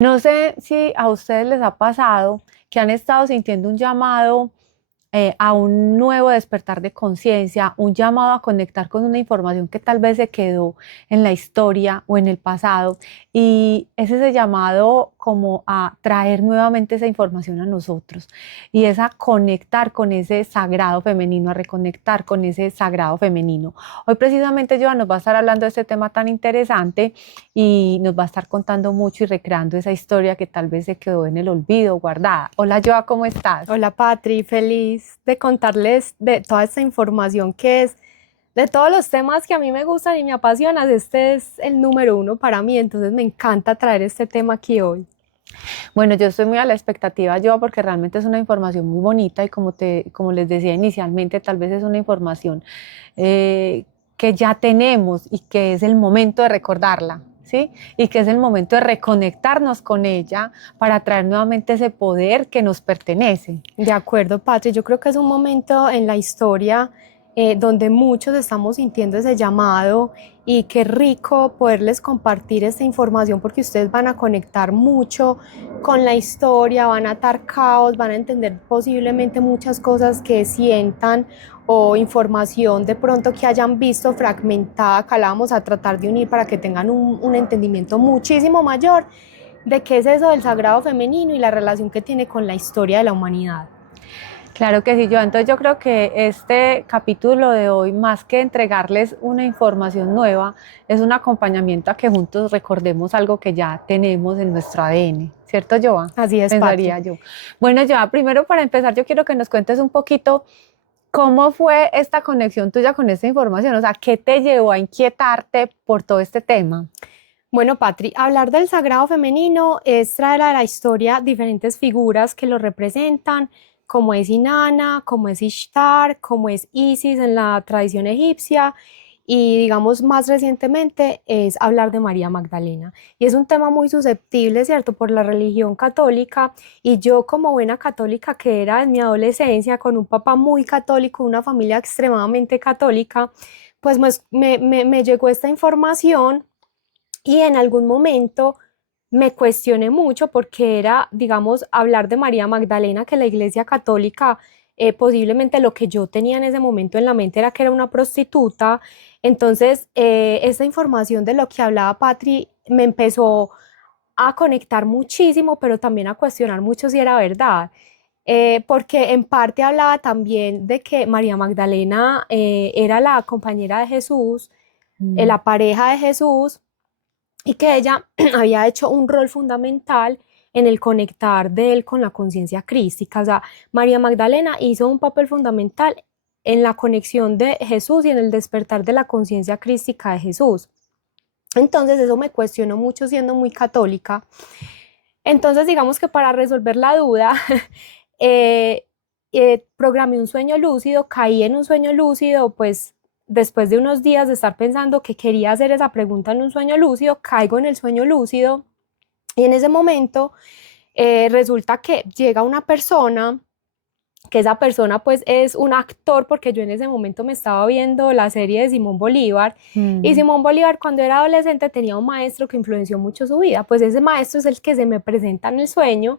No sé si a ustedes les ha pasado que han estado sintiendo un llamado a un nuevo despertar de conciencia, un llamado a conectar con una información que tal vez se quedó en la historia o en el pasado, y es ese llamado como a traer nuevamente esa información a nosotros, y es a conectar con ese sagrado femenino, a reconectar con ese sagrado femenino. Hoy precisamente Joa nos va a estar hablando de este tema tan interesante y nos va a estar contando mucho y recreando esa historia que tal vez se quedó en el olvido, guardada. Hola Joa, ¿cómo estás? Hola Patri, feliz de contarles de toda esta información que es de todos los temas que a mí me gustan y me apasionan. Este es el número uno para mí, entonces me encanta traer este tema aquí hoy. Bueno, yo estoy muy a la expectativa, yo, porque realmente es una información muy bonita y como les decía inicialmente, tal vez es una información eh, que ya tenemos y que es el momento de recordarla, ¿sí? Y que es el momento de reconectarnos con ella para traer nuevamente ese poder que nos pertenece. De acuerdo, Patri, yo creo que es un momento en la historia donde muchos estamos sintiendo ese llamado y qué rico poderles compartir esta información porque ustedes van a conectar mucho con la historia, van a atar caos, van a entender posiblemente muchas cosas que sientan o información de pronto que hayan visto fragmentada, que la vamos a tratar de unir para que tengan un entendimiento muchísimo mayor de qué es eso del sagrado femenino y la relación que tiene con la historia de la humanidad. Claro que sí, yo. Entonces yo creo que este capítulo de hoy, más que entregarles una información nueva, es un acompañamiento a que juntos recordemos algo que ya tenemos en nuestro ADN, ¿cierto, Joa? Así es, Pensaría Patri. yo. Bueno, Joa, primero para empezar, yo quiero que nos cuentes un poquito cómo fue esta conexión tuya con esta información, o sea, ¿qué te llevó a inquietarte por todo este tema? Bueno, Patri, hablar del sagrado femenino es traer a la historia diferentes figuras que lo representan, como es Inanna, como es Ishtar, como es Isis en la tradición egipcia y digamos más recientemente es hablar de María Magdalena. Y es un tema muy susceptible, ¿cierto?, por la religión católica y yo como buena católica que era en mi adolescencia, con un papá muy católico, una familia extremadamente católica, pues me llegó esta información y en algún momento me cuestioné mucho porque era, digamos, hablar de María Magdalena, que la Iglesia Católica, posiblemente lo que yo tenía en ese momento en la mente era que era una prostituta. Entonces, esa información de lo que hablaba Patri me empezó a conectar muchísimo, pero también a cuestionar mucho si era verdad. Porque en parte hablaba también de que María Magdalena era la compañera de Jesús, Mm. la pareja de Jesús, y que ella había hecho un rol fundamental en el conectar de él con la conciencia crística. O sea, María Magdalena hizo un papel fundamental en la conexión de Jesús y en el despertar de la conciencia crística de Jesús. Entonces eso me cuestionó mucho siendo muy católica. Entonces digamos que para resolver la duda, eh, programé un sueño lúcido, caí en un sueño lúcido, pues después de unos días de estar pensando que quería hacer esa pregunta en un sueño lúcido, caigo en el sueño lúcido y en ese momento resulta que llega una persona, que esa persona pues es un actor, porque yo en ese momento me estaba viendo la serie de Simón Bolívar, y Mm. Simón Bolívar cuando era adolescente tenía un maestro que influenció mucho su vida, pues ese maestro es el que se me presenta en el sueño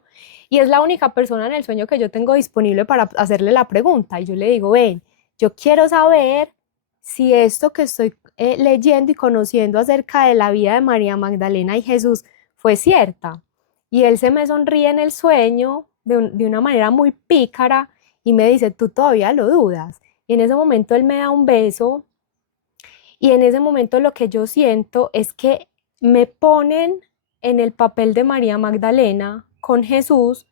y es la única persona en el sueño que yo tengo disponible para hacerle la pregunta y yo le digo, ven, yo quiero saber si esto que estoy leyendo y conociendo acerca de la vida de María Magdalena y Jesús fue cierta. Y él se me sonríe en el sueño de una manera muy pícara y me dice, tú todavía lo dudas. Y en ese momento él me da un beso y en ese momento lo que yo siento es que me ponen en el papel de María Magdalena con Jesús,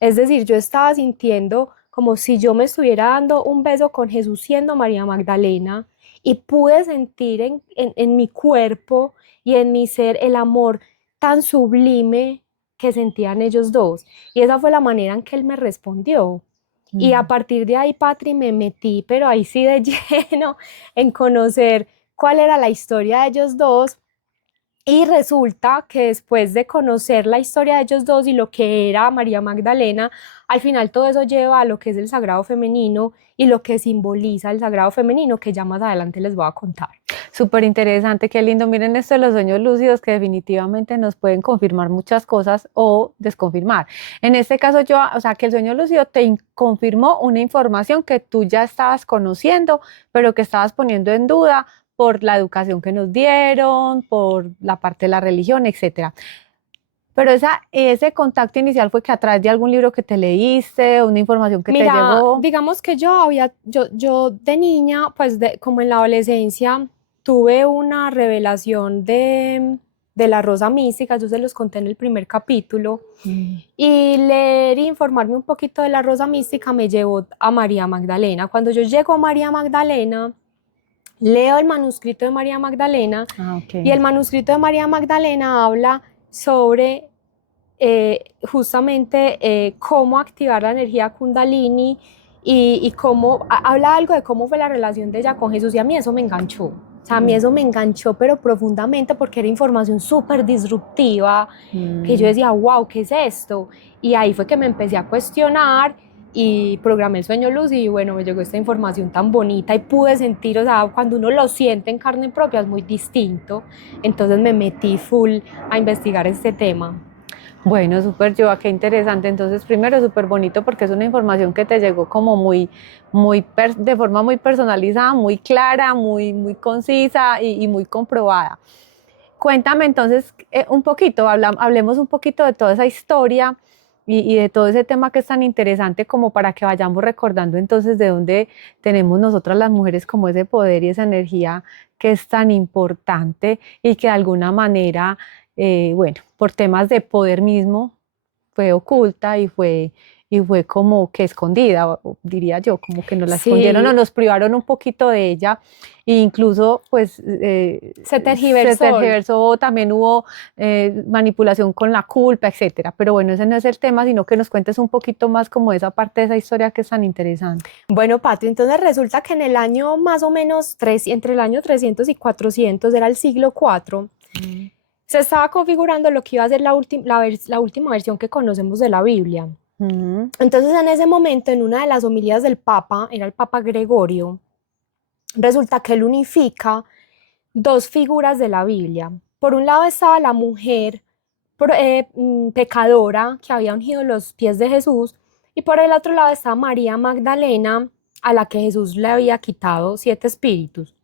es decir, yo estaba sintiendo como si yo me estuviera dando un beso con Jesús siendo María Magdalena y pude sentir en mi cuerpo y en mi ser el amor tan sublime que sentían ellos dos. Y esa fue la manera en que él me respondió. Y a Mm. partir de ahí, Patri, me metí, pero ahí sí de lleno, en conocer cuál era la historia de ellos dos Y resulta que después de conocer la historia de ellos dos y lo que era María Magdalena, al final todo eso lleva a lo que es el sagrado femenino y lo que simboliza el sagrado femenino, que ya más adelante les voy a contar. Súper interesante, qué lindo. Miren esto de los sueños lúcidos que definitivamente nos pueden confirmar muchas cosas o desconfirmar. En este caso yo, o sea, que el sueño lúcido te confirmó una información que tú ya estabas conociendo, pero que estabas poniendo en duda por la educación que nos dieron, por la parte de la religión, etcétera. Pero ese contacto inicial fue que a través de algún libro que te leíste, una información que te Mira, llegó. digamos que yo de niña, pues como en la adolescencia, tuve una revelación de la rosa mística, yo se los conté en el primer capítulo, y leer e informarme un poquito de la rosa mística me llevó a María Magdalena. Cuando yo llego a María Magdalena, leo el manuscrito de María Magdalena, y el manuscrito de María Magdalena habla sobre justamente cómo activar la energía Kundalini y cómo, habla algo de cómo fue la relación de ella con Jesús, y a mí eso me enganchó. O sea, a mí eso me enganchó, pero profundamente, porque era información súper disruptiva, que yo decía, wow, ¿qué es esto? Y ahí fue que me empecé a cuestionar y programé el sueño luz, y bueno, me llegó esta información tan bonita y pude sentir, o sea, cuando uno lo siente en carne propia es muy distinto. Entonces me metí full a investigar este tema. Bueno, súper, Joa, qué interesante. Entonces, primero, súper bonito porque es una información que te llegó como de forma muy personalizada, muy clara, muy concisa y muy comprobada. Cuéntame entonces un poquito, hablemos un poquito de toda esa historia y de todo ese tema que es tan interesante como para que vayamos recordando entonces de dónde tenemos nosotras las mujeres como ese poder y esa energía que es tan importante y que de alguna manera, bueno, por temas de poder mismo fue oculta y fue como que escondida, diría yo, como que nos la escondieron o Sí, nos privaron un poquito de ella, e incluso pues se se tergiversó. tergiversó, también hubo manipulación con la culpa, etcétera. Pero bueno, ese no es el tema, sino que nos cuentes un poquito más como esa parte de esa historia que es tan interesante. Bueno, Patri, entonces resulta que en el año más o menos, entre el año 300 y 400, era el siglo IV, se estaba configurando lo que iba a ser la última versión que conocemos de la Biblia. Mm. Entonces, en ese momento, en una de las homilías del Papa, era el Papa Gregorio, resulta que él unifica dos figuras de la Biblia. Por un lado estaba la mujer pecadora que había ungido los pies de Jesús, y por el otro lado estaba María Magdalena, a la que Jesús le había quitado 7 espíritus.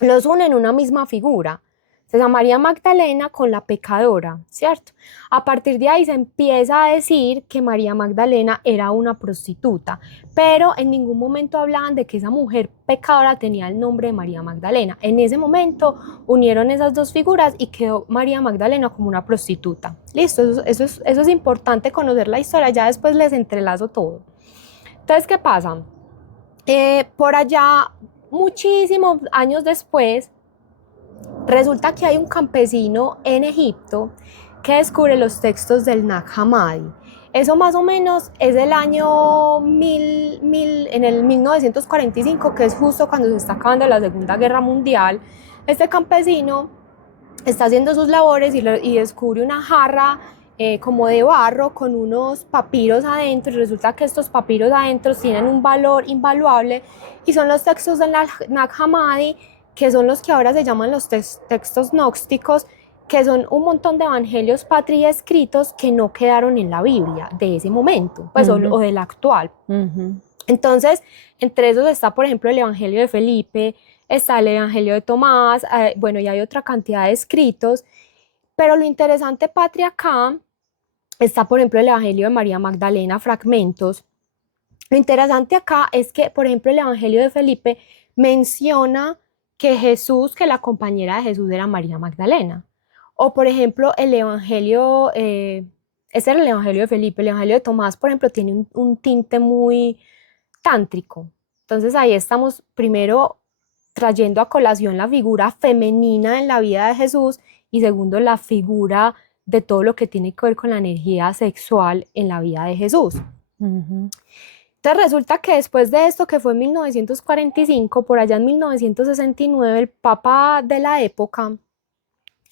Los une en una misma figura. Entonces, a María Magdalena con la pecadora, ¿cierto? A partir de ahí se empieza a decir que María Magdalena era una prostituta, pero en ningún momento hablaban de que esa mujer pecadora tenía el nombre de María Magdalena. En ese momento unieron esas dos figuras y quedó María Magdalena como una prostituta. Listo, eso es importante conocer la historia, ya después les entrelazo todo. Entonces, ¿qué pasa? Por allá, muchísimos años después, resulta que hay un campesino en Egipto que descubre los textos del Nag Hammadi. Eso más o menos es el año en el 1945, que es justo cuando se está acabando la Segunda Guerra Mundial. Este campesino está haciendo sus labores y descubre una jarra como de barro con unos papiros adentro, y resulta que estos papiros adentro tienen un valor invaluable y son los textos del Nag Hammadi, que son los que ahora se llaman los textos gnósticos, que son un montón de evangelios patria escritos que no quedaron en la Biblia de ese momento, pues, o del actual. Entonces, entre esos está, por ejemplo, el Evangelio de Felipe, está el Evangelio de Tomás, bueno, y hay otra cantidad de escritos, pero lo interesante, Patria, acá está, por ejemplo, el Evangelio de María Magdalena, fragmentos. Lo interesante acá es que, por ejemplo, el Evangelio de Felipe menciona que Jesús, que la compañera de Jesús era María Magdalena. O, por ejemplo, el Evangelio, ese era el Evangelio de Felipe. El Evangelio de Tomás, por ejemplo, tiene un tinte muy tántrico. Entonces ahí estamos primero trayendo a colación la figura femenina en la vida de Jesús, y segundo, la figura de todo lo que tiene que ver con la energía sexual en la vida de Jesús. Entonces resulta que después de esto, que fue en 1945, por allá en 1969, el papa de la época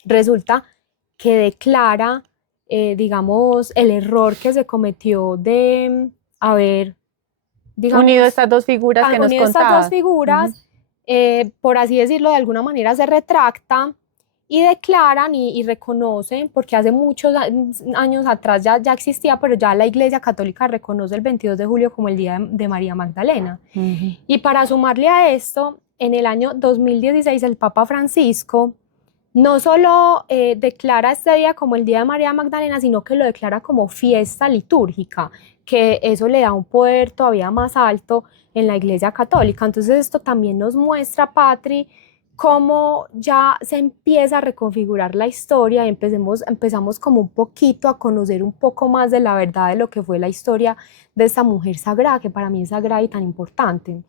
resulta que declara, digamos, el error que se cometió de haber, Unido digamos, estas dos figuras que nos unido estas dos contabas. figuras, por así decirlo, de alguna manera se retracta y declaran y reconocen, porque hace muchos años atrás ya existía, pero ya la Iglesia Católica reconoce el 22 de julio como el Día de María Magdalena. Y para sumarle a esto, en el año 2016 el Papa Francisco no solo declara este día como el Día de María Magdalena, sino que lo declara como fiesta litúrgica, que eso le da un poder todavía más alto en la Iglesia Católica. Entonces esto también nos muestra, Patri, cómo ya se empieza a reconfigurar la historia y empezamos como un poquito a conocer un poco más de la verdad de lo que fue la historia de esta mujer sagrada, que para mí es sagrada y tan importante.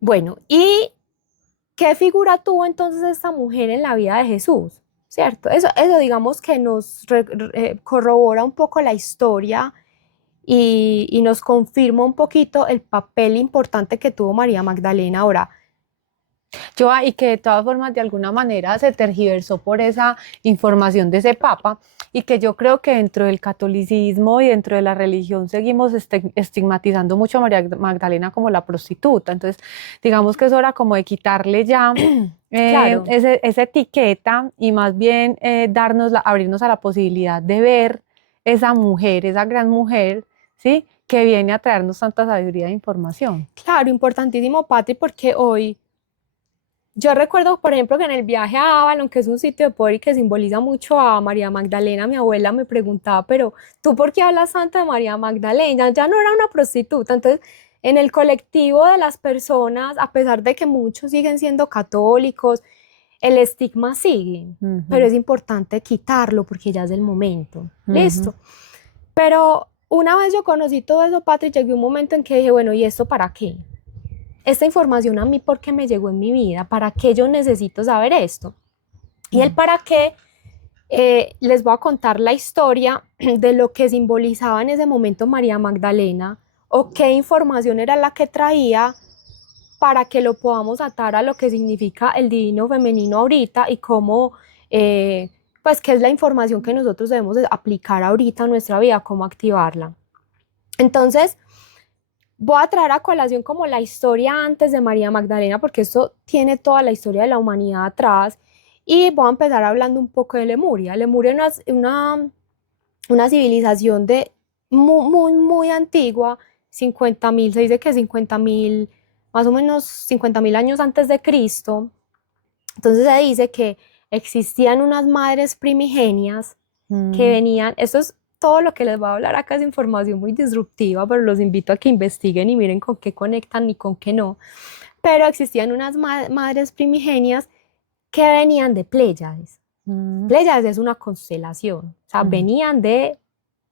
Bueno, ¿y qué figura tuvo entonces esta mujer en la vida de Jesús? ¿Cierto? Eso digamos que nos corrobora un poco la historia y nos confirma un poquito el papel importante que tuvo María Magdalena. Ahora, Y que de todas formas de alguna manera se tergiversó por esa información de ese papa y que yo creo que dentro del catolicismo y dentro de la religión seguimos estigmatizando mucho a María Magdalena como la prostituta. Entonces, digamos que es hora como de quitarle ya claro, esa etiqueta y más bien abrirnos a la posibilidad de ver esa mujer, esa gran mujer, ¿sí? Que viene a traernos tanta sabiduría de información. claro, importantísimo, Pati, porque hoy yo recuerdo, por ejemplo, que en el viaje a Avalon, que es un sitio de poder y que simboliza mucho a María Magdalena, mi abuela me preguntaba, pero ¿tú por qué hablas tanto de María Magdalena? Ya no era una prostituta. Entonces, en el colectivo de las personas, a pesar de que muchos siguen siendo católicos, el estigma sigue, pero es importante quitarlo porque ya es el momento. ¿Listo? Pero una vez yo conocí todo eso, Patrick, llegué a un momento en que dije, bueno, ¿y esto para qué? Esta información a mí, ¿por qué me llegó en mi vida? ¿Para qué yo necesito saber esto? Y el para qué, les voy a contar la historia de lo que simbolizaba en ese momento María Magdalena o qué información era la que traía para que lo podamos atar a lo que significa el divino femenino ahorita y cómo, pues, qué es la información que nosotros debemos aplicar ahorita a nuestra vida, cómo activarla. Entonces, voy a traer a colación como la historia antes de María Magdalena, porque esto tiene toda la historia de la humanidad atrás, y voy a empezar hablando un poco de Lemuria. Lemuria es una civilización de muy antigua, 50.000, se dice que 50.000, más o menos 50.000 años antes de Cristo. Entonces se dice que existían unas madres primigenias que venían, esto es todo lo que les voy a hablar acá, es información muy disruptiva, pero los invito a que investiguen y miren con qué conectan y con qué no. Pero existían unas madres primigenias que venían de Pléyades. Pléyades es una constelación, o sea, venían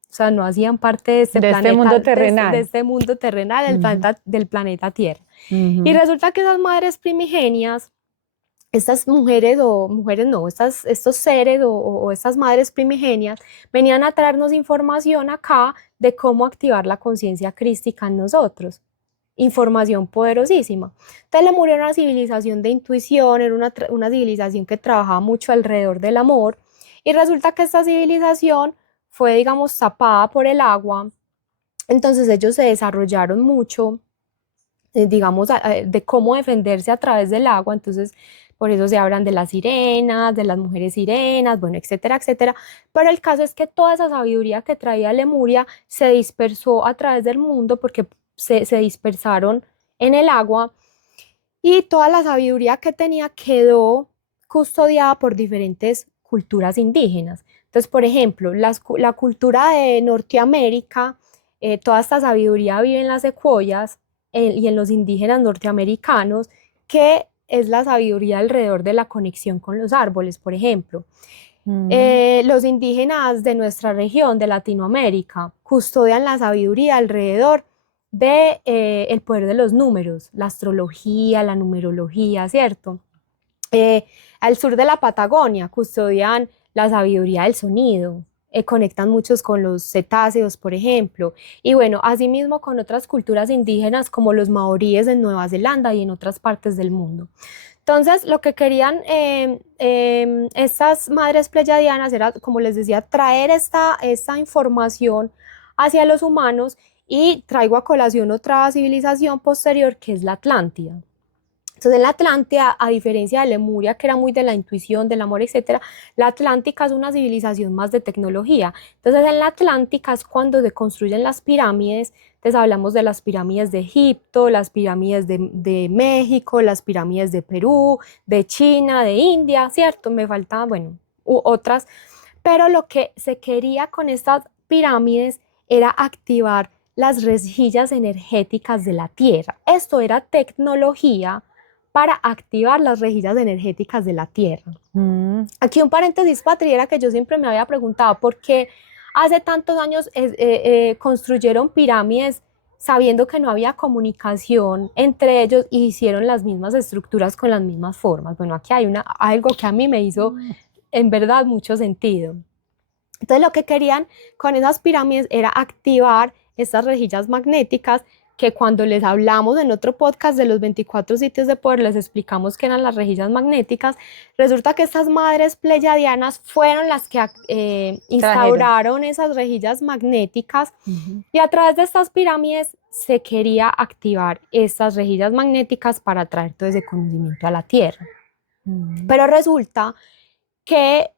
o sea, no hacían parte de este planeta, este mundo terrenal. de este mundo terrenal, del planeta Tierra. Y resulta que esas madres primigenias, estas mujeres o mujeres no, estos seres o estas madres primigenias venían a traernos información acá de cómo activar la conciencia crística en nosotros. Información poderosísima. Entonces Lemuria era una civilización de intuición, era una civilización que trabajaba mucho alrededor del amor y resulta que esta civilización fue, digamos, tapada por el agua. Entonces ellos se desarrollaron mucho, digamos, de cómo defenderse a través del agua. Entonces, por eso se hablan de las sirenas, de las mujeres sirenas, bueno, etcétera, etcétera. Pero el caso es que toda esa sabiduría que traía Lemuria se dispersó a través del mundo porque se dispersaron en el agua y toda la sabiduría que tenía quedó custodiada por diferentes culturas indígenas. Entonces, por ejemplo, la cultura de Norteamérica, toda esta sabiduría vive en las secuoyas y en los indígenas norteamericanos, que es la sabiduría alrededor de la conexión con los árboles, por ejemplo. Los indígenas de nuestra región, de Latinoamérica, custodian la sabiduría alrededor de el poder de los números, la astrología, la numerología, ¿cierto? Al sur de la Patagonia custodian la sabiduría del sonido, conectan muchos con los cetáceos, por ejemplo, y bueno, asimismo con otras culturas indígenas como los maoríes en Nueva Zelanda y en otras partes del mundo. Entonces, lo que querían estas madres pleyadianas era, como les decía, traer esta información hacia los humanos, y traigo a colación otra civilización posterior que es la Atlántida. Entonces, en la Atlántida, a diferencia de Lemuria, que era muy de la intuición, del amor, etcétera, la Atlántica es una civilización más de tecnología. Entonces, en la Atlántica es cuando se construyen las pirámides. Entonces, hablamos de las pirámides de Egipto, las pirámides de México, las pirámides de Perú, de China, de India, ¿cierto? Me faltaban, bueno, otras. Pero lo que se quería con estas pirámides era activar las rejillas energéticas de la Tierra. Esto era tecnología para activar las rejillas energéticas de la Tierra. Aquí un paréntesis, Patri, era que yo siempre me había preguntado por qué hace tantos años construyeron pirámides sabiendo que no había comunicación entre ellos, y hicieron las mismas estructuras con las mismas formas. Bueno, aquí hay algo que a mí me hizo en verdad mucho sentido. Entonces, lo que querían con esas pirámides era activar estas rejillas magnéticas, que cuando les hablamos en otro podcast de los 24 sitios de poder, les explicamos qué eran las rejillas magnéticas. Resulta que estas madres pleyadianas fueron las que instauraron esas rejillas magnéticas, y a través de estas pirámides se quería activar estas rejillas magnéticas para traer todo ese conocimiento a la Tierra. Pero resulta que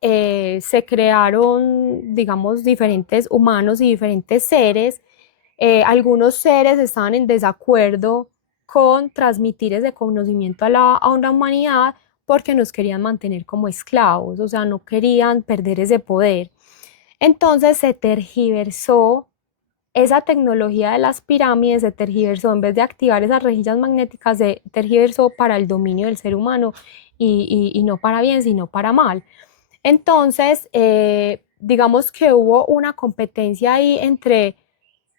se crearon, digamos, diferentes humanos y diferentes seres. Algunos seres estaban en desacuerdo con transmitir ese conocimiento a la humanidad, porque nos querían mantener como esclavos, o sea, no querían perder ese poder. Entonces se tergiversó esa tecnología de las pirámides, se tergiversó, en vez de activar esas rejillas magnéticas, se tergiversó para el dominio del ser humano, y no para bien, sino para mal. Entonces, digamos que hubo una competencia ahí entre,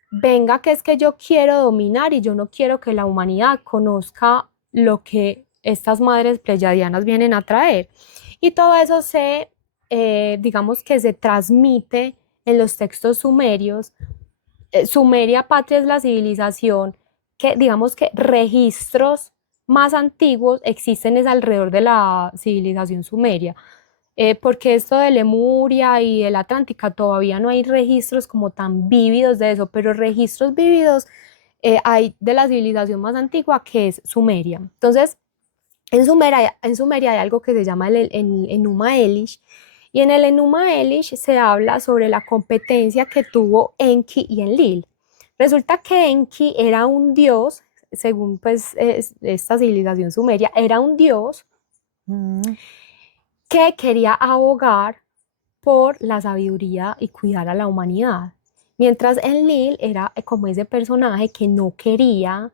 venga, que es que yo quiero dominar y yo no quiero que la humanidad conozca lo que estas madres pleyadianas vienen a traer. Y todo eso digamos que se transmite en los textos sumerios. Sumeria, Patria, es la civilización que, digamos que registros más antiguos existen es alrededor de la civilización sumeria. Porque esto de Lemuria y de la Atlántica todavía no hay registros como tan vívidos de eso, pero registros vívidos hay de la civilización más antigua, que es Sumeria. Entonces, en Sumeria hay algo que se llama el Enuma Elish, y en el Enuma Elish se habla sobre la competencia que tuvo Enki y Enlil. Resulta que Enki era un dios, según pues esta civilización sumeria, era un dios que quería abogar por la sabiduría y cuidar a la humanidad, mientras Enlil era como ese personaje que no quería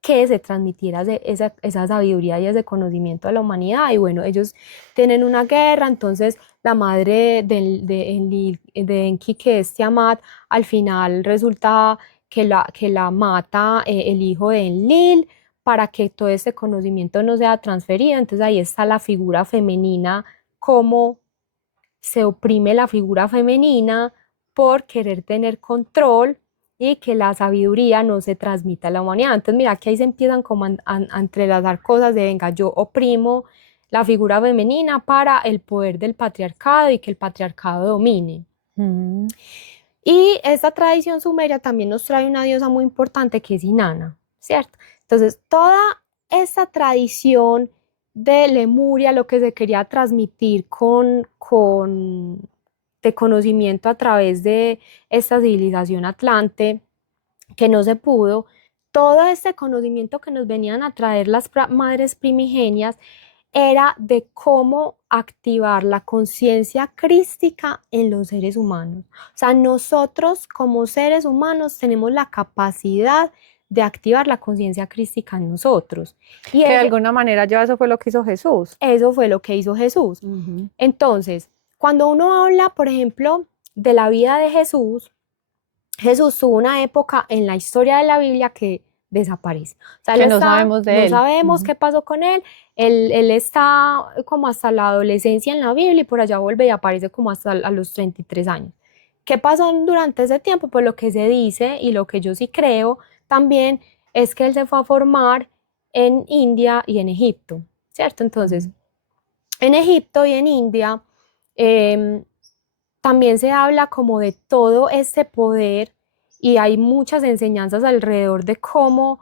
que se transmitiera esa sabiduría y ese conocimiento a la humanidad. Y bueno, ellos tienen una guerra. Entonces la madre de Enki, que es Tiamat, al final resulta que la mata el hijo de Enlil, para que todo ese conocimiento no sea transferido. Entonces ahí está la figura femenina, cómo se oprime la figura femenina por querer tener control, y que la sabiduría no se transmita a la humanidad. Entonces, mira, que ahí se empiezan como a entrelazar cosas de, venga, yo oprimo la figura femenina para el poder del patriarcado y que el patriarcado domine. Y esta tradición sumeria también nos trae una diosa muy importante, que es Inanna, ¿cierto? Entonces, toda esta tradición de Lemuria, lo que se quería transmitir de conocimiento a través de esta civilización atlante, que no se pudo, todo este conocimiento que nos venían a traer las madres primigenias era de cómo activar la conciencia crística en los seres humanos. O sea, nosotros como seres humanos tenemos la capacidad de activar la conciencia crística en nosotros. Y que de alguna manera ya eso fue lo que hizo Jesús. Eso fue lo que hizo Jesús. Entonces, cuando uno habla, por ejemplo, de la vida de Jesús, Jesús tuvo una época en la historia de la Biblia que desaparece. O sea, que no sabemos de él. No sabemos qué pasó con él. Él está como hasta la adolescencia en la Biblia, y por allá vuelve y aparece como hasta a los 33 años. ¿Qué pasó durante ese tiempo? Pues lo que se dice, y lo que yo sí creo también, es que él se fue a formar en India y en Egipto. ¿cierto? Entonces, en Egipto y en India em, también se habla como de todo este poder y hay muchas enseñanzas alrededor de cómo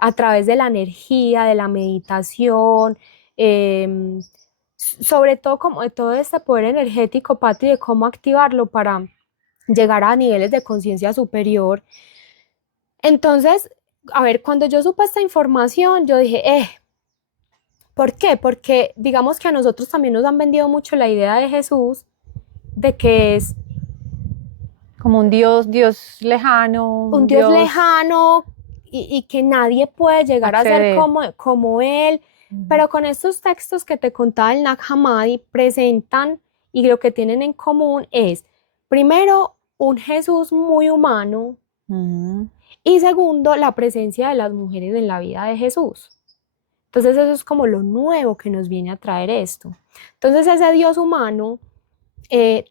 a través de la energía, de la meditación, em, sobre todo como de todo este poder energético, Pati, de cómo activarlo para llegar a niveles de conciencia superior. Entonces, a ver, cuando yo supe esta información, yo dije, ¿por qué? Porque digamos que a nosotros también nos han vendido mucho la idea de Jesús, de que es Como un Dios lejano, un un Dios Dios lejano y que nadie puede llegar a ser acceder. como Él. Pero con estos textos que te contaba el Nag Hammadi presentan y lo que tienen en común es, primero, un Jesús muy humano Ujú. y segundo, la presencia de las mujeres en la vida de Jesús. Entonces eso es como lo nuevo que nos viene a traer esto. Entonces ese Dios humano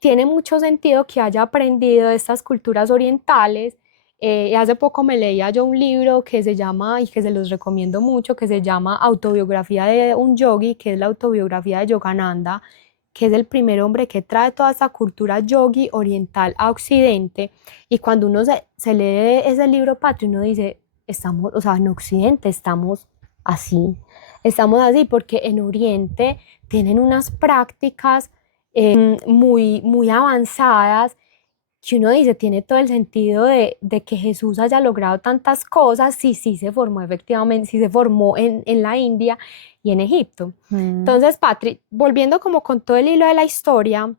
tiene mucho sentido que haya aprendido de estas culturas orientales. Y hace poco me leía yo un libro que se llama, y que se los recomiendo mucho, que se llama Autobiografía de un Yogi, que es la autobiografía de Yogananda, que es el primer hombre que trae toda esa cultura yogi oriental a Occidente. Y cuando uno se lee ese libro, Patrio, uno dice, estamos, o sea, en Occidente así, estamos así, porque en Oriente tienen unas prácticas muy avanzadas, que uno dice, tiene todo el sentido de que Jesús haya logrado tantas cosas, sí se formó efectivamente, sí se formó en la India y en Egipto. Mm. Entonces, Patri, volviendo como con todo el hilo de la historia,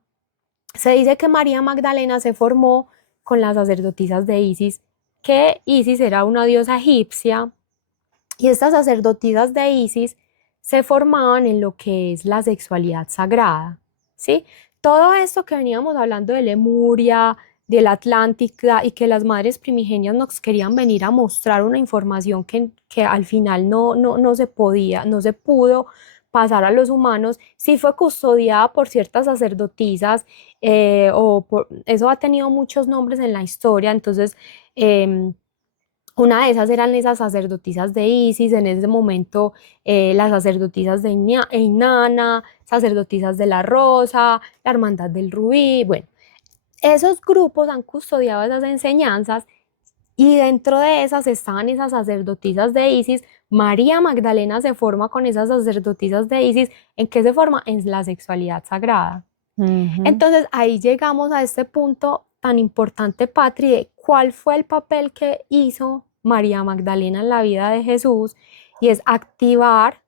se dice que María Magdalena se formó con las sacerdotisas de Isis, que Isis era una diosa egipcia, y estas sacerdotisas de Isis se formaban en lo que es la sexualidad sagrada, ¿sí? Todo esto que veníamos hablando de Lemuria, de la Atlántica y que las madres primigenias nos querían venir a mostrar una información que al final no se podía, no se pudo pasar a los humanos, sí fue custodiada por ciertas sacerdotisas eso ha tenido muchos nombres en la historia, entonces una de esas eran esas sacerdotisas de Isis, en ese momento las sacerdotisas de Inanna, sacerdotisas de la Rosa, la Hermandad del Rubí, bueno, esos grupos han custodiado esas enseñanzas y dentro de esas estaban esas sacerdotisas de Isis. María Magdalena se forma con esas sacerdotisas de Isis. ¿En qué se forma? En la sexualidad sagrada. Ujú. Entonces ahí llegamos a este punto tan importante, Patri, de cuál fue el papel que hizo María Magdalena en la vida de Jesús y es activar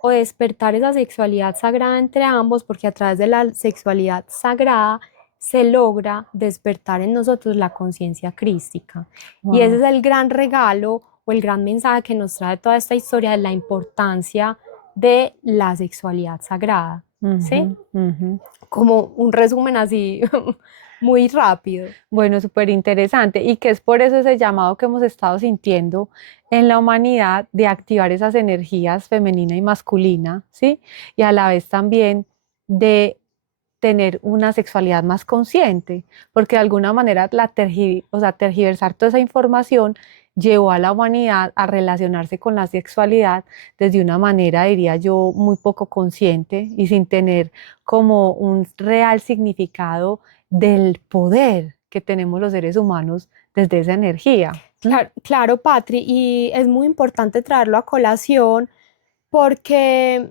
o despertar esa sexualidad sagrada entre ambos, porque a través de la sexualidad sagrada se logra despertar en nosotros la conciencia crística. Y ese Wow. es el gran regalo o el gran mensaje que nos trae toda esta historia de la importancia de la sexualidad sagrada, ¿sí? Ujú, ujú. Como un resumen así muy rápido. Bueno, súper interesante. Y que es por eso ese llamado que hemos estado sintiendo en la humanidad de activar esas energías femenina y masculina, ¿sí? Y a la vez también de tener una sexualidad más consciente, porque de alguna manera o sea, tergiversar toda esa información llevó a la humanidad a relacionarse con la sexualidad desde una manera, diría yo, muy poco consciente y sin tener como un real significado del poder que tenemos los seres humanos desde esa energía. ¿Mm? Claro, claro, Patri, y es muy importante traerlo a colación porque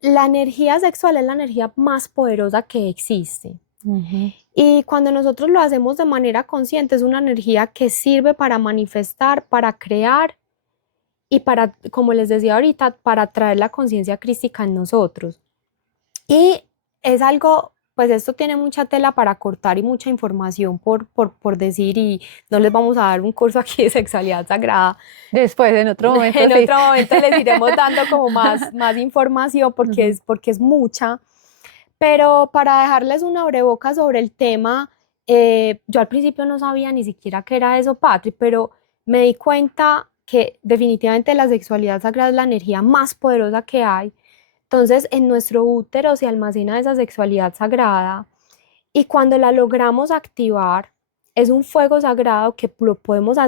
la energía sexual es la energía más poderosa que existe. Ujú. Y cuando nosotros lo hacemos de manera consciente, es una energía que sirve para manifestar, para crear y para, como les decía ahorita, para traer la conciencia crística en nosotros. Y es algo, pues esto tiene mucha tela para cortar y mucha información por decir, y no les vamos a dar un curso aquí de sexualidad sagrada. Después, en otro momento, En sí. otro momento les iremos dando como más información Ujú. porque es mucha. Pero para dejarles una breboca sobre el tema, yo al principio no sabía ni siquiera qué era eso, Patri, pero me di cuenta que definitivamente la sexualidad sagrada es la energía más poderosa que hay. Entonces, en nuestro útero se almacena esa sexualidad sagrada y cuando la logramos activar, es un fuego sagrado que lo podemos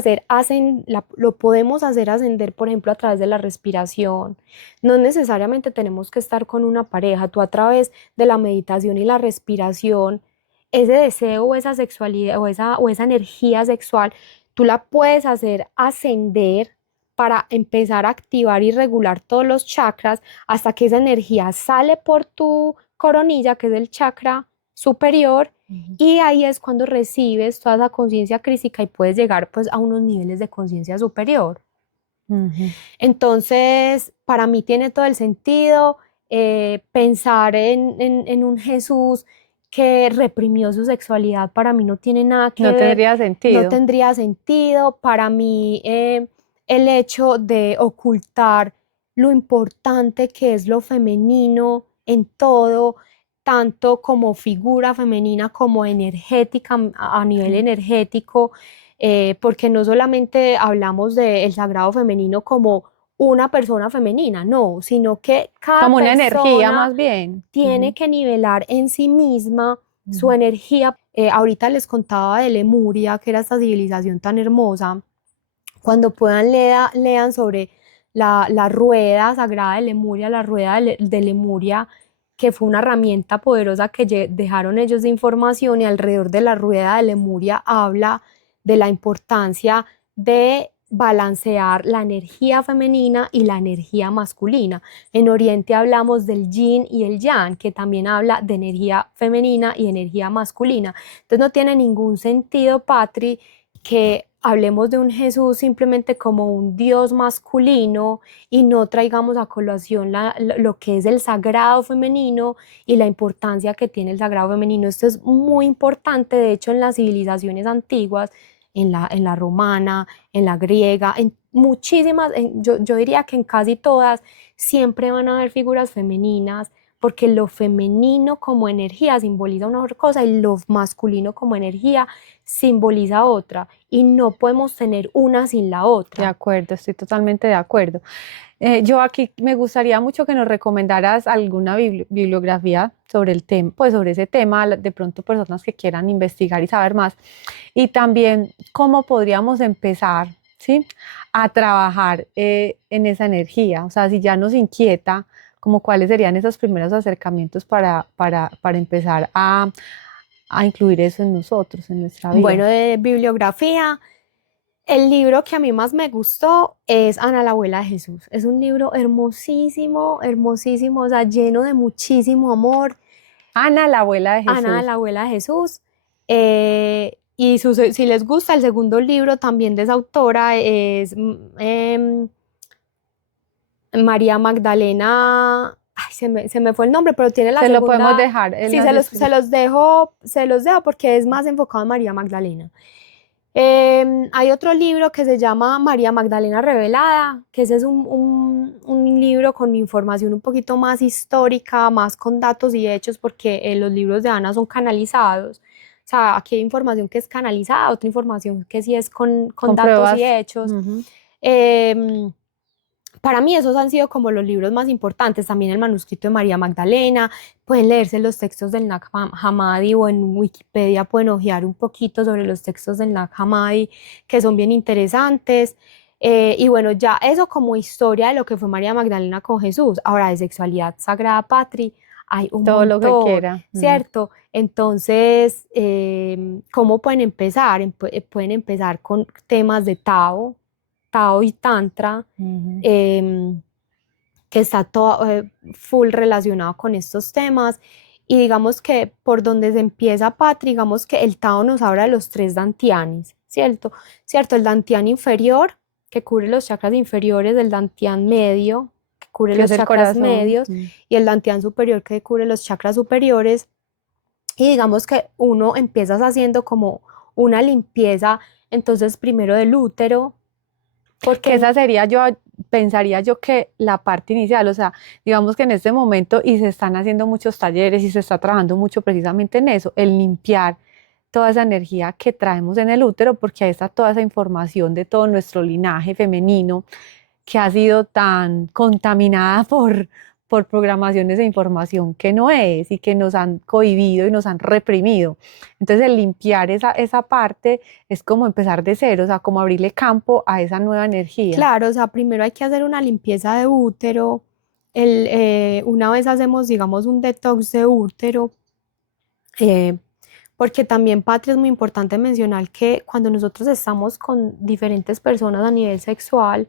lo podemos hacer ascender, por ejemplo, a través de la respiración. No necesariamente tenemos que estar con una pareja. Tú a través de la meditación y la respiración, ese deseo o esa sexualidad o esa energía sexual, tú la puedes hacer ascender para empezar a activar y regular todos los chakras hasta que esa energía sale por tu coronilla, que es el chakra superior, y ahí es cuando recibes toda esa conciencia crística y puedes llegar pues a unos niveles de conciencia superior. Entonces, para mí tiene todo el sentido pensar en un Jesús que reprimió su sexualidad, para mí no tiene nada que No ver, tendría no sentido. tendría sentido. Para mí, el hecho de ocultar lo importante que es lo femenino en todo, tanto como figura femenina como energética, a nivel energético, porque no solamente hablamos del sagrado femenino como una persona femenina, no, sino que cada Como una energía persona más bien. tiene que nivelar en sí misma su energía. Ahorita les contaba de Lemuria, que era esta civilización tan hermosa. Cuando puedan, lean sobre la rueda sagrada de Lemuria, la rueda de Lemuria, que fue una herramienta poderosa que dejaron ellos de información, y alrededor de la rueda de Lemuria habla de la importancia de balancear la energía femenina y la energía masculina. En Oriente hablamos del yin y el yang, que también habla de energía femenina y energía masculina. Entonces no tiene ningún sentido, Patri, que hablemos de un Jesús simplemente como un Dios masculino y no traigamos a colación lo que es el sagrado femenino y la importancia que tiene el sagrado femenino. Esto es muy importante, de hecho, en las civilizaciones antiguas, en la romana, en la griega, en muchísimas, yo diría que en casi todas, siempre van a haber figuras femeninas, porque lo femenino como energía simboliza una cosa y lo masculino como energía simboliza otra, y no podemos tener una sin la De otra. acuerdo, estoy totalmente de acuerdo. Yo aquí me gustaría mucho que nos recomendaras alguna bibliografía sobre el tema, pues sobre ese tema, de pronto personas que quieran investigar y saber más. Y también cómo podríamos empezar, ¿sí?, a trabajar en esa energía. O sea, si ya nos inquieta, como cuáles serían esos primeros acercamientos para empezar a incluir eso en nosotros, en nuestra vida. Bueno, de bibliografía, el libro que a mí más me gustó es Ana, la abuela de Jesús. Es un libro hermosísimo, hermosísimo, o sea, lleno de muchísimo amor. Ana, la abuela de Jesús. Ana, la abuela de Jesús. Y si les gusta, el segundo libro también de esa autora es María Magdalena. Ay, se me fue el nombre, pero tiene la Se segunda. lo podemos dejar en Sí, las se los dejo porque es más enfocado en María Magdalena. Hay otro libro que se llama María Magdalena Revelada, que ese es un libro con información un poquito más histórica, más con datos y hechos, porque los libros de Ana son canalizados. O sea, aquí hay información que es canalizada, otra información que sí es con datos pruebas. y hechos. Para mí esos han sido como los libros más importantes. También el manuscrito de María Magdalena. Pueden leerse los textos del Nag Hammadi, o en Wikipedia pueden hojear un poquito sobre los textos del Nag Hammadi, que son bien interesantes. Y bueno, ya eso como historia de lo que fue María Magdalena con Jesús. Ahora, de sexualidad sagrada, Patri, hay un todo lo que montón, quiera. ¿cierto? Entonces, ¿cómo pueden empezar? Pueden empezar con temas de Tao y Tantra, que está todo full relacionado con estos temas. Y digamos que por donde se empieza, Patri, digamos que el Tao nos habla de los tres dantianes, ¿cierto? El dantián inferior, que cubre los chakras inferiores, el dantián medio, que cubre los chakras medios, y el dantián superior, que cubre los chakras superiores. Y digamos que uno empieza haciendo como una limpieza, entonces primero del útero, porque esa sería, pensaría yo, que la parte inicial. O sea, digamos que en este momento, y se están haciendo muchos talleres y se está trabajando mucho precisamente en eso, el limpiar toda esa energía que traemos en el útero, porque ahí está toda esa información de todo nuestro linaje femenino que ha sido tan contaminada por por programaciones de información que no es y que nos han cohibido y nos han reprimido. Entonces el limpiar esa parte es como empezar de cero, o sea, como abrirle campo a esa nueva energía. Claro, o sea, primero hay que hacer una limpieza de útero. Una vez hacemos, digamos, un detox de útero, eh, porque también, Patria, es muy importante mencionar que cuando nosotros estamos con diferentes personas a nivel sexual,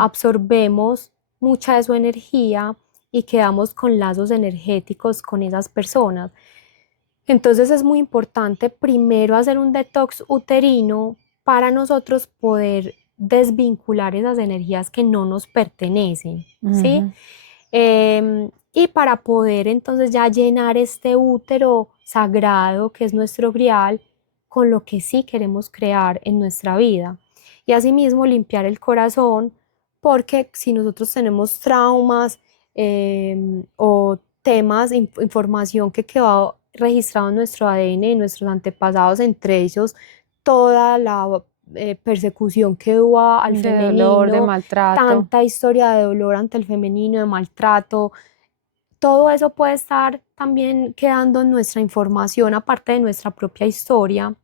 absorbemos mucha de su energía y quedamos con lazos energéticos con esas personas. Entonces es muy importante primero hacer un detox uterino para nosotros poder desvincular esas energías que no nos pertenecen, ¿sí? Y para poder entonces ya llenar este útero sagrado que es nuestro grial con lo que sí queremos crear en nuestra vida. Y asimismo limpiar el corazón, porque si nosotros tenemos traumas o temas, información que quedó registrado en nuestro ADN, en nuestros antepasados, entre ellos toda la persecución que hubo al De dolor, de femenino, maltrato. tanta historia de dolor ante el femenino, de maltrato, todo eso puede estar también quedando en nuestra información, aparte de nuestra propia historia.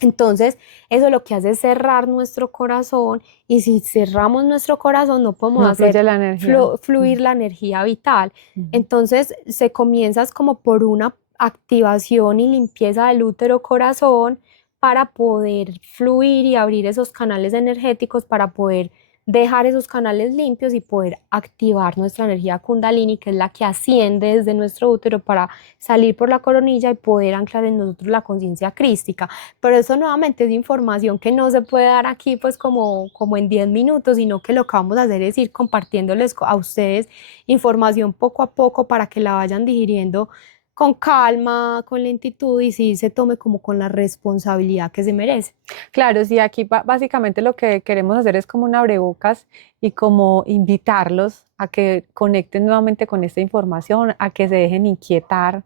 Entonces, eso lo que hace es cerrar nuestro corazón, y si cerramos nuestro corazón no podemos No fluye hacer la energía. fluir la energía vital. Entonces, se comienza como por una activación y limpieza del útero corazón para poder fluir y abrir esos canales energéticos, para poder dejar esos canales limpios y poder activar nuestra energía Kundalini, que es la que asciende desde nuestro útero para salir por la coronilla y poder anclar en nosotros la conciencia crística. Pero eso nuevamente es información que no se puede dar aquí pues como en 10 minutos, sino que lo que vamos a hacer es ir compartiéndoles a ustedes información poco a poco para que la vayan digiriendo con calma, con lentitud, y sí se tome como con la responsabilidad que se merece. Claro, sí, aquí básicamente lo que queremos hacer es como un abrebocas y como invitarlos a que conecten nuevamente con esta información, a que se dejen inquietar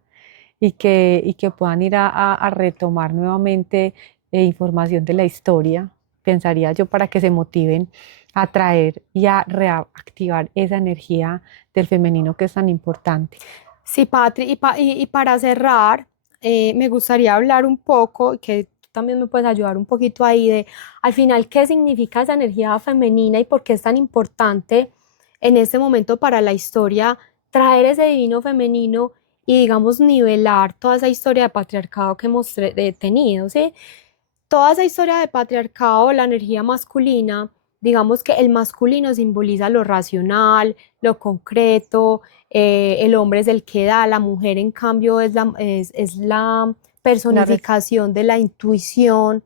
y que puedan ir a retomar nuevamente información de la historia, pensaría yo, para que se motiven a traer y a reactivar esa energía del femenino que es tan importante. Sí, Patri, y para cerrar, me gustaría hablar un poco, que tú también me puedes ayudar un poquito ahí, de al final qué significa esa energía femenina y por qué es tan importante en este momento para la historia traer ese divino femenino y, digamos, nivelar toda esa historia de patriarcado que hemos tenido, ¿sí? Toda esa historia de patriarcado, la energía masculina, digamos que el masculino simboliza lo racional, lo concreto, el hombre es el que da, la mujer en cambio es la personificación de la intuición,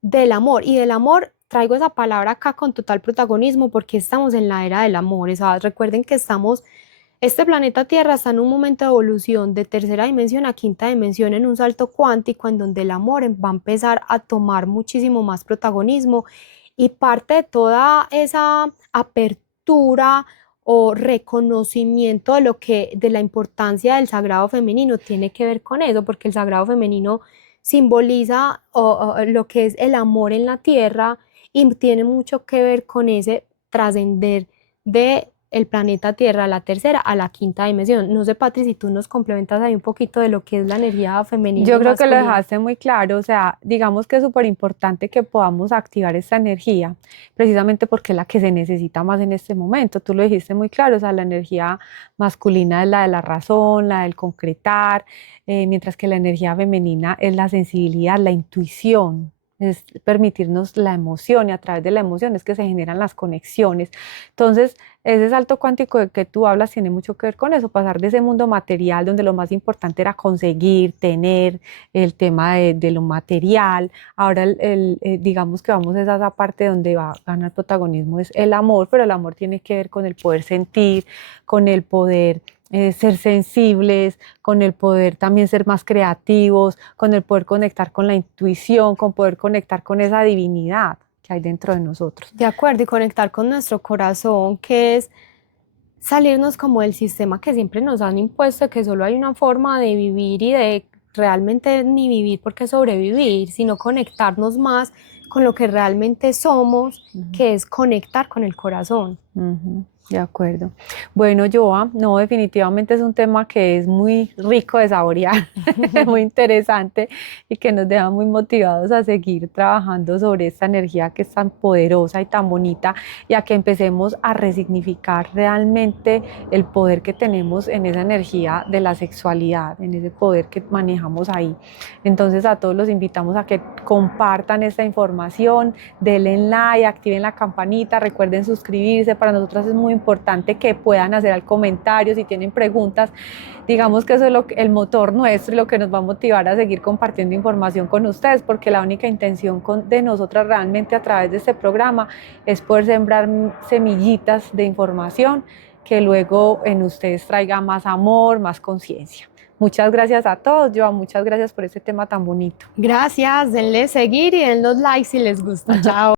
del amor. Y del amor traigo esa palabra acá con total protagonismo porque estamos en la era del amor. O sea, recuerden que este planeta Tierra está en un momento de evolución de tercera dimensión a quinta dimensión, en un salto cuántico en donde el amor va a empezar a tomar muchísimo más protagonismo, y parte de toda esa apertura o reconocimiento de la importancia del sagrado femenino tiene que ver con eso, porque el sagrado femenino simboliza lo que es el amor en la tierra, y tiene mucho que ver con ese trascender de el planeta Tierra, a la tercera, a la quinta dimensión. No sé, Patri, si tú nos complementas ahí un poquito de lo que es la energía femenina Yo y creo que lo masculina. dejaste muy claro, o sea, digamos que es súper importante que podamos activar esta energía, precisamente porque es la que se necesita más en este momento. Tú lo dijiste muy claro, o sea, la energía masculina es la de la razón, la del concretar, mientras que la energía femenina es la sensibilidad, la intuición, es permitirnos la emoción, y a través de la emoción es que se generan las conexiones. Entonces, ese salto cuántico del que tú hablas tiene mucho que ver con eso, pasar de ese mundo material donde lo más importante era conseguir, tener, el tema de lo material. Ahora, digamos que vamos a esa parte donde va a ganar protagonismo es el amor, pero el amor tiene que ver con el poder sentir, con el poder ser sensibles, con el poder también ser más creativos, con el poder conectar con la intuición, con poder conectar con esa divinidad que hay dentro de nosotros. De acuerdo, y conectar con nuestro corazón, que es salirnos como del sistema que siempre nos han impuesto, que solo hay una forma de vivir y de realmente ni vivir porque sobrevivir, sino conectarnos más con lo que realmente somos, que es conectar con el corazón. De acuerdo. Bueno, Joa, no, definitivamente es un tema que es muy rico de saborear, muy interesante y que nos deja muy motivados a seguir trabajando sobre esta energía que es tan poderosa y tan bonita y a que empecemos a resignificar realmente el poder que tenemos en esa energía de la sexualidad, en ese poder que manejamos ahí. Entonces a todos los invitamos a que compartan esta información, denle like, activen la campanita, recuerden suscribirse, para nosotros es muy importante que puedan hacer el comentario si tienen preguntas. Digamos que eso es el motor nuestro y lo que nos va a motivar a seguir compartiendo información con ustedes, porque la única intención de nosotras realmente a través de este programa es poder sembrar semillitas de información que luego en ustedes traiga más amor, más conciencia. Muchas gracias a todos, Joa, muchas gracias por este tema tan bonito. Gracias, denle seguir y den los likes si les gusta. Chao.